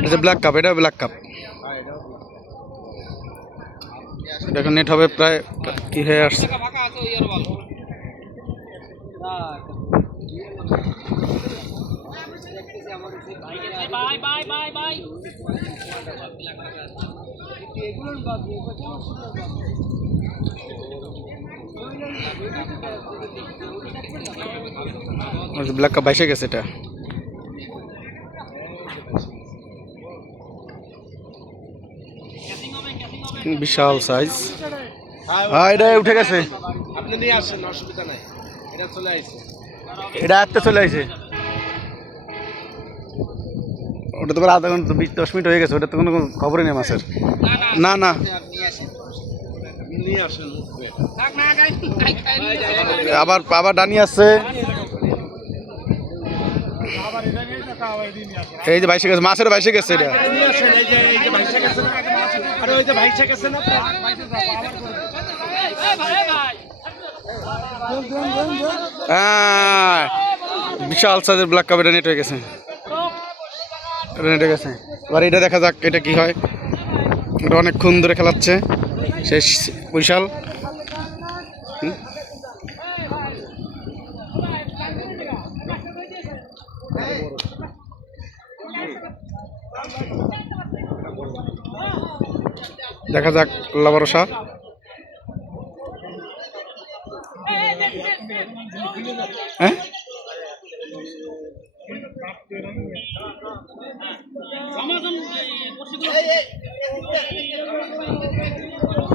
এটা black cup এটা black cup এটা নেট হবে প্রায় কি হয়ে আসছে? টাকা ফাঁকা ব্ল্যাক কাপ বাইসে গেছে এটা। বিশাল সাইজ হ্যাঁ এটা উঠে গেছে। আপনি নিয়ে আসেন অসুবিধা নাই। এটা চলে আসছে এটা আটতে চলে আসে ওটা তোমার আধা ঘণ্টা বিশ দশ মিনিট হয়ে গেছে ওটা তো কোনো খবরই নেই মাছের না না নিয়ে আসেন থাক না গাই গাই খাই আবার আবার ডানি আসছে। এই যে বাইশে গেছে, মাছের এটা ভাইসা গেছে ভাইসা না হ্যাঁ বিশাল সাইজের ব্ল্যাক কাপ এটা নেট হয়ে গেছে। এটা নেট হয়ে গেছে। এবার এটা দেখা যাক, এটা কি হয়। এটা অনেকক্ষণ ধরে খেলাচ্ছে। শেষ। বৈশাল? দেখা যাক আল্লাহ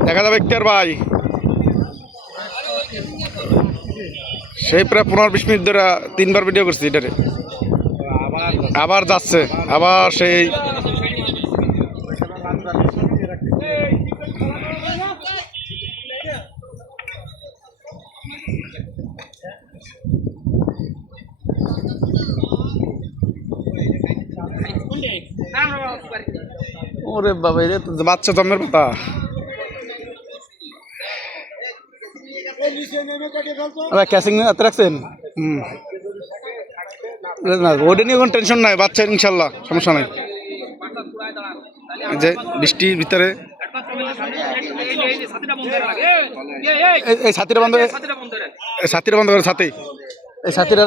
দেখা যাবে ইখতিয়ার ভাই। সেই প্রায় পনেরো বিশ মিনিট ধরে তিনবার ভিডিও করছি এটারে। আবার যাচ্ছে, আবার সেই ওরে বাবা রে তো বাচ্চা জন্মের পাতা। ক্যাসিং হাতে রাখছেন? হুম। না ওটা নিয়ে কোনো টেনশন নাই বাচ্চা ইনশাল্লাহ সমস্যা নাই। যে বৃষ্টির ভিতরে। এই- ছাতিটা বন্ধ এই ছাতিটা বন্ধ করে ছাতি। এই ছাতিটা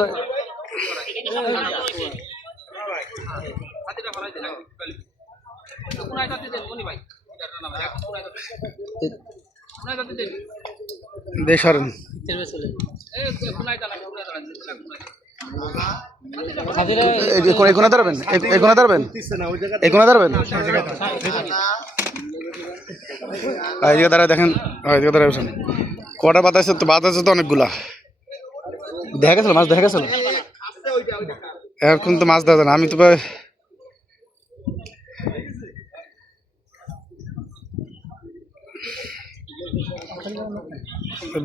দেশ দাঁড়াবেন? এই- এই কোণে দাঁড়াবেন? এদিকে দাঁড়ায় দেখেন। এদিকে দাঁড়ায় বসেন। কটা আছে তো বাদ আছে তো অনেকগুলা। দেখা গেছিল? মাছ দেখা গেছিল? এখন তো মাছ দেখা না। আমি তো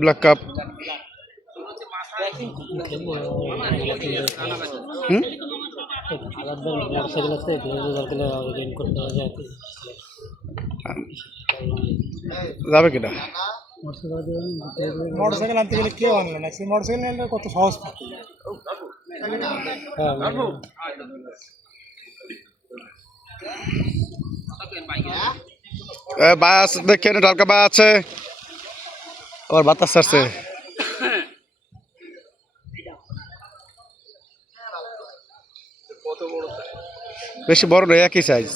ব্ল্যাক কাপ। যাবে কেটা মোটরসাইকেল আনতে গেলে কেউ আনবে না। সেই মোটরসাইকেল আনলে কত সহজ থাকে। বাস দেখেন ডালকা বা আছে। আবার বাতাস ছাড়ছে। বেশি বড় নয় একই সাইজ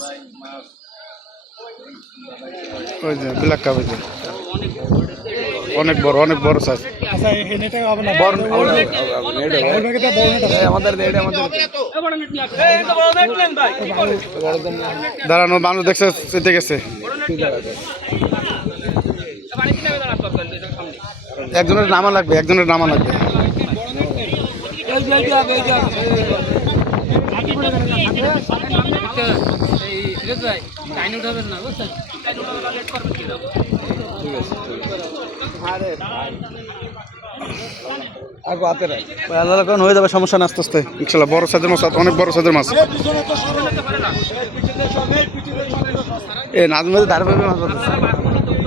ওই যে ব্ল্যাক কাপ ওই যে। অনেক বড় অনেক বড় সাইজ আচ্ছা আমাদের দাঁড়ানো মানুষ দেখছে চেতে গেছে একজনের নামা লাগবে একজনের নামা লাগবে। হয়ে যাবে সমস্যা না আস্তে আস্তে। ইনশাল্লাহ বড় সাইজের মাছ অনেক বড় সাইজের মাছ। এ নাজমে ধারে পাবে মাছ।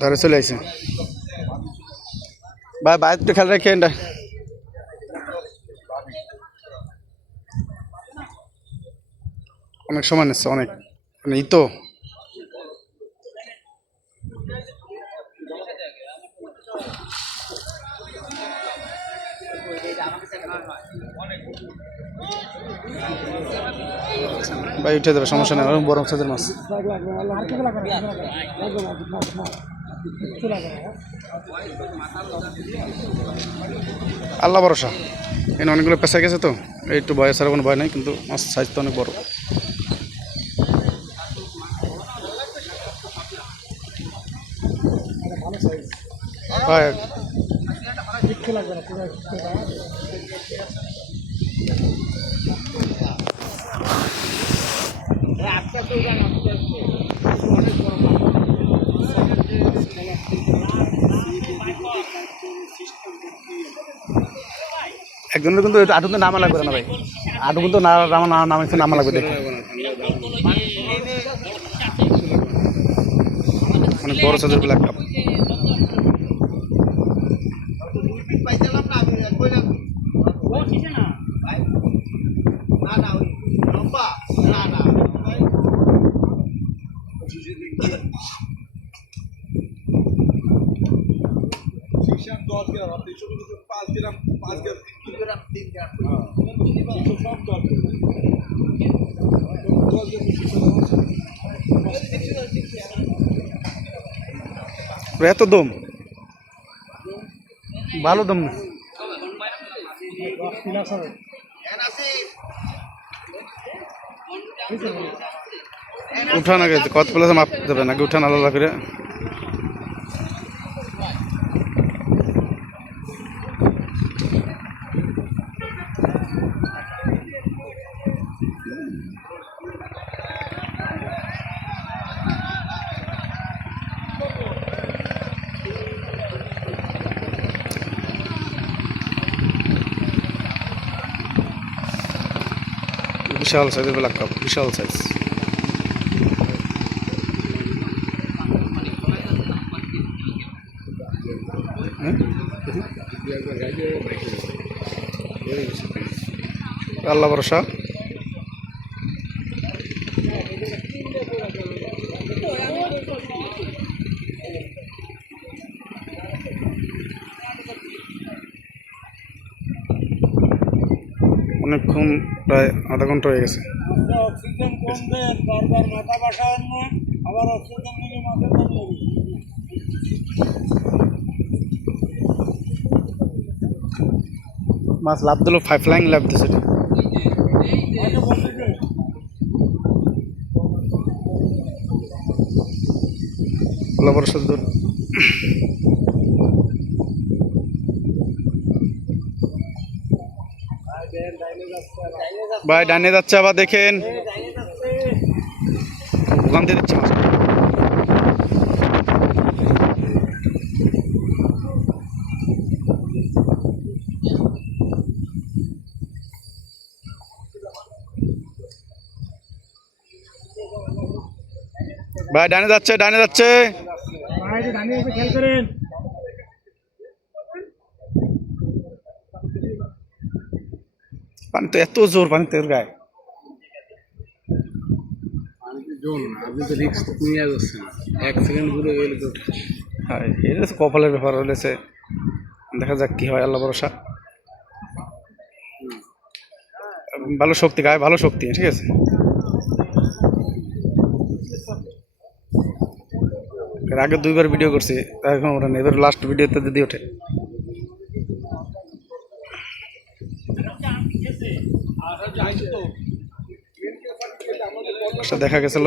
ধরে চলে আসছে ভাই বাইরে একটু খেয়াল রাখি এটা। অনেক সময় নিচ্ছে, অনেক। মানে ই ভাই উঠে যাবে সমস্যা নেই বড় সাইজের মাছ। আল্লাহ ভরসা। এখানে অনেকগুলো পেশা গেছে তো একটু ভয় ছাড়া কোনো ভয় নাই, কিন্তু মাছ সাইজ তো অনেক বড়। হয় একজনের কিন্তু আটু কিন্তু নামা লাগবে না ভাই। আটু কিন্তু নামা নামা লাগবে দেখে। মানে বড় সাইজের ব্ল্যাক এত দম? ভালো দম না। উঠান কত পেলে মাপ দেবে নাকি? উঠান আলাদা করে। বিশাল সাইজের ব্ল্যাক কাপ বিশাল সাইজ আল্লাহ ভরসা। অনেকক্ষণ প্রায় আধা ঘণ্টা হয়ে গেছে। অক্সিজেন দেন বারবার মাথা বাসায় না আবার অক্সিজেন নিলে মাথা মাছ লাভ দিল ফাইভ ফ্লাইং লাভ দিছে বসে দূর ভাই, ডানে যাচ্ছে আবার দেখেন। ওখান থেকে দিচ্ছে ভাই, ডানে যাচ্ছে ডানে যাচ্ছে। দাঁড়িয়ে এসে খেয়াল করেন। পানি তো এত জোর পানি তোর গায়ে। তো এটা কপালের ব্যাপার হলেছে দেখা যাক কি হয় আল্লাহ ভরসা। ভালো শক্তি গায়ে ভালো শক্তি ঠিক আছে? আগে দুইবার ভিডিও করছি এখন না এবার লাস্ট ভিডিওতে যদি ওঠে। দেখা গেছিল।